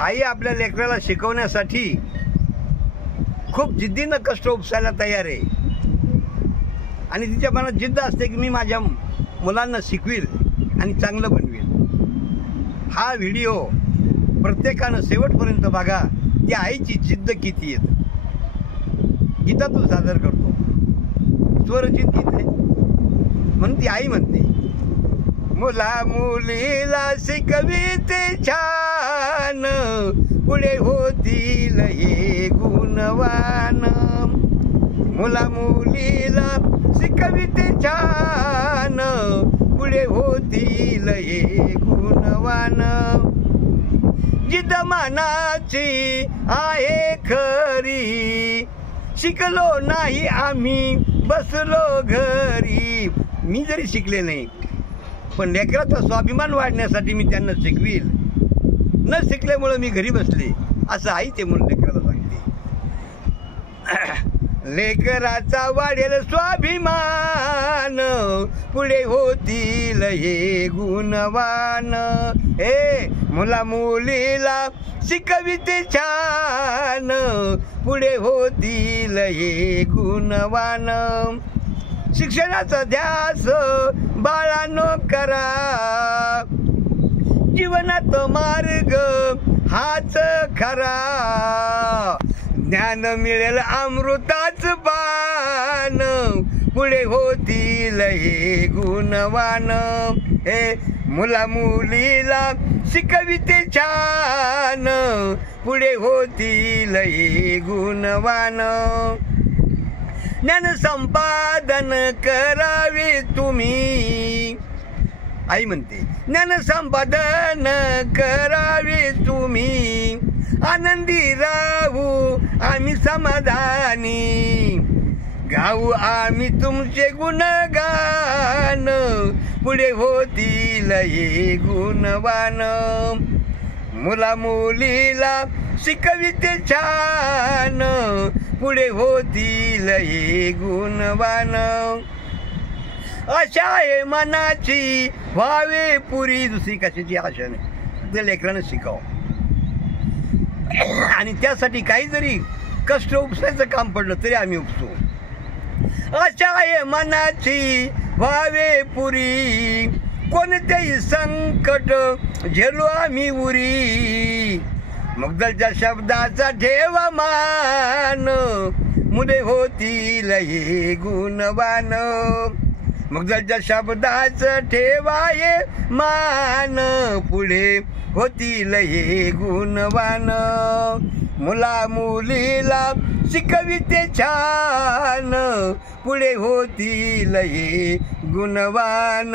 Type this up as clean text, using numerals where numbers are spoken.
आई आपल्या लेकराला शिकवण्यासाठी खूप जिद्दीनं कष्ट उपसायला तयार आहे आणि तिच्या मनात जिद्द असते की मी माझ्या मुलांना शिकवील आणि चांगलं बनवेल। हा व्हिडिओ प्रत्येकानं शेवटपर्यंत बघा, त्या आईची जिद्द किती आहे। गीतातून सादर करतो, स्वरचित गीत आहे म्हणून ती आई म्हणते, मुला मुलीला शिकविते छान, पुढे होतील हे गुणवान। मुला मुलीला शिकविते छान, पुढे होतील हे गुणवान। जिद्द मनाची आहे खरी, शिकलो नाही आम्ही बसलो घरी। मी जरी शिकले नाही पण लेकराचा स्वाभिमान वाढण्यासाठी मी त्यांना शिकवील, न शिकल्यामुळे मी घरी बसले असं आई ते म्हणून लेकराला सांगते। लेकराचा वाढेल स्वाभिमान, पुढे होतील हे गुणवान। हे मुला मुलीला शिकविते छान, पुढे होतील हे गुणवान। शिक्षणाचा ध्यास बाळांनो करा, जीवनात मार्ग हाच खरा। ज्ञान मिळेल अमृताच पान, पुढे होतील हे गुणवान। हे मुला मुलीला शिकविते छान, पुढे होतील हे गुणवान। ज्ञान संपादन करावे तुम्ही, आई म्हणते ज्ञान संपादन करावे तुम्ही। आनंदी राहू आम्ही समाधानी, गाऊ आम्ही तुमचे गुणगान, पुढे होतील हे गुणवान। मुला मुलीला शिकविते छान, पुढे होतील हे गुणवान। आशा आहे मनाची व्हावे पुरी, दुसरी कशाची आशा नाही, ते लेकरानं शिकावं आणि त्यासाठी काही जरी कष्ट उपसायचं काम पडलं तरी आम्ही उपसू। आशा आहे मनाची व्हावे पुरी, कोणतेही संकट झेलू आम्ही उरी। मुग्दलच्या शब्दाचा ठेवा मान, मुले होतील हे गुणवान। मुग्दलच्या शब्दाचं ठेवाये मान, पुढे होतील हे गुणवान। मुला मुलीला शिकविते छान, पुढे होतील हे गुणवान।